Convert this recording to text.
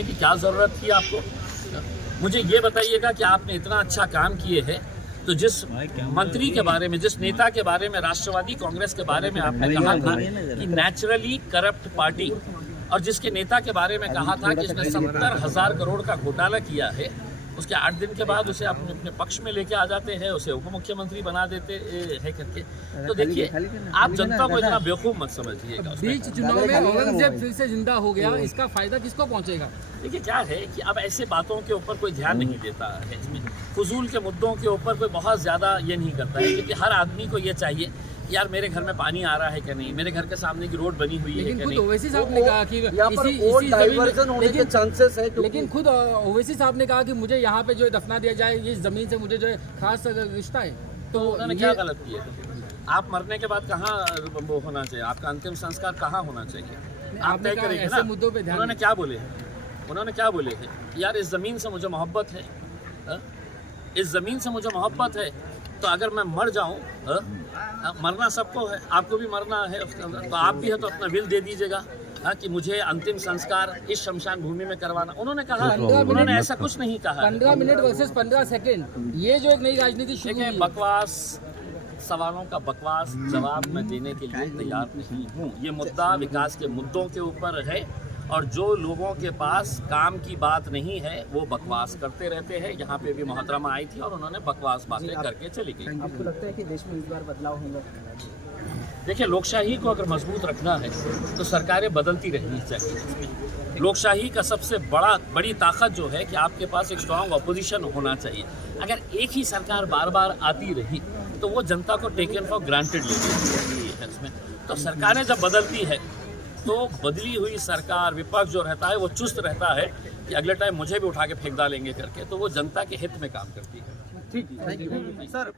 करने की क्या ज़रूरत थी आपको? मुझे ये बताइएगा कि आपने इतना अच्छा काम किए हैं तो जिस मंत्री के बारे में, जिस नेता के बारे में, राष्ट्रवादी कांग्रेस के बारे में आपने कहा था कि नेचुरली करप्ट पार्टी, और जिसके नेता के बारे में कहा था कि इसने 70,000 करोड़ का घोटाला किया है, उसके 8 दिन के बाद उसे अपने पक्ष में लेके आ जाते हैं, उसे उप मुख्यमंत्री बना देते हैं करके। तो देखिए, आप जनता को इतना बेवकूफ़ मत समझिएगा। बीच चुनाव में औरंगजेब फिर से जिंदा हो गया, इसका फायदा किसको पहुंचेगा? देखिए क्या है कि अब ऐसे बातों के ऊपर कोई ध्यान नहीं देता है, इसमें फजूल के मुद्दों के ऊपर कोई बहुत ज़्यादा ये नहीं करता है, क्योंकि हर आदमी को ये चाहिए यार मेरे घर में पानी आ रहा है कि नहीं, मेरे घर के सामने की रोड बनी हुई है कि नहीं। खुद ओवैसी साहब ने कहा कि इसी डाइवर्जन होने के चांसेस है, लेकिन खुद ओवैसी साहब ने कहा कि मुझे यहाँ पे जो है दफना दिया जाए, ये जमीन से मुझे जो है खास रिश्ता है। तो उन्होंने क्या गलत किया? आप मरने के बाद कहाँ वो होना चाहिए, आपका अंतिम संस्कार कहाँ होना चाहिए, आप तय करेंगे ना। मुद्दों पे ध्यान उन्होंने क्या बोले हैं? उन्होंने क्या बोले हैं? यार इस ज़मीन से मुझे मोहब्बत है, इस ज़मीन से मुझे मोहब्बत है, तो अगर मैं मर जाऊं, मरना सबको है, आपको भी मरना है उसके अंदर, तो आप भी है तो अपना विल दे दीजिएगा कि मुझे अंतिम संस्कार इस शमशान भूमि में करवाना। उन्होंने कहा, उन्होंने ऐसा कुछ नहीं कहा। 15 मिनट वर्सेस 15 सेकंड, ये जो एक नई राजनीति शुरू हुई है। बकवास सवालों का बकवास जवाब मैं देने के लिए तैयार नहीं हूँ। ये मुद्दा विकास के मुद्दों के ऊपर है, और जो लोगों के पास काम की बात नहीं है वो बकवास करते रहते हैं। यहाँ पे भी मोहतरमा आई थी और उन्होंने बकवास बातें करके चली गई। आपको लगता है कि देश में इस बार बदलाव होगा? देखिए, लोकशाही को अगर मजबूत रखना है तो सरकारें बदलती रहनी चाहिए। लोकशाही का सबसे बड़ी ताकत जो है कि आपके पास एक स्ट्रांग अपोजिशन होना चाहिए। अगर एक ही सरकार बार बार आती रही तो वो जनता को टेकन फॉर ग्रांटेड लेती है इसमें। तो सरकारें जब बदलती है तो बदली हुई सरकार, विपक्ष जो रहता है वो चुस्त रहता है कि अगले टाइम मुझे भी उठा के फेंक डालेंगे करके, तो वो जनता के हित में काम करती है। ठीक है, सर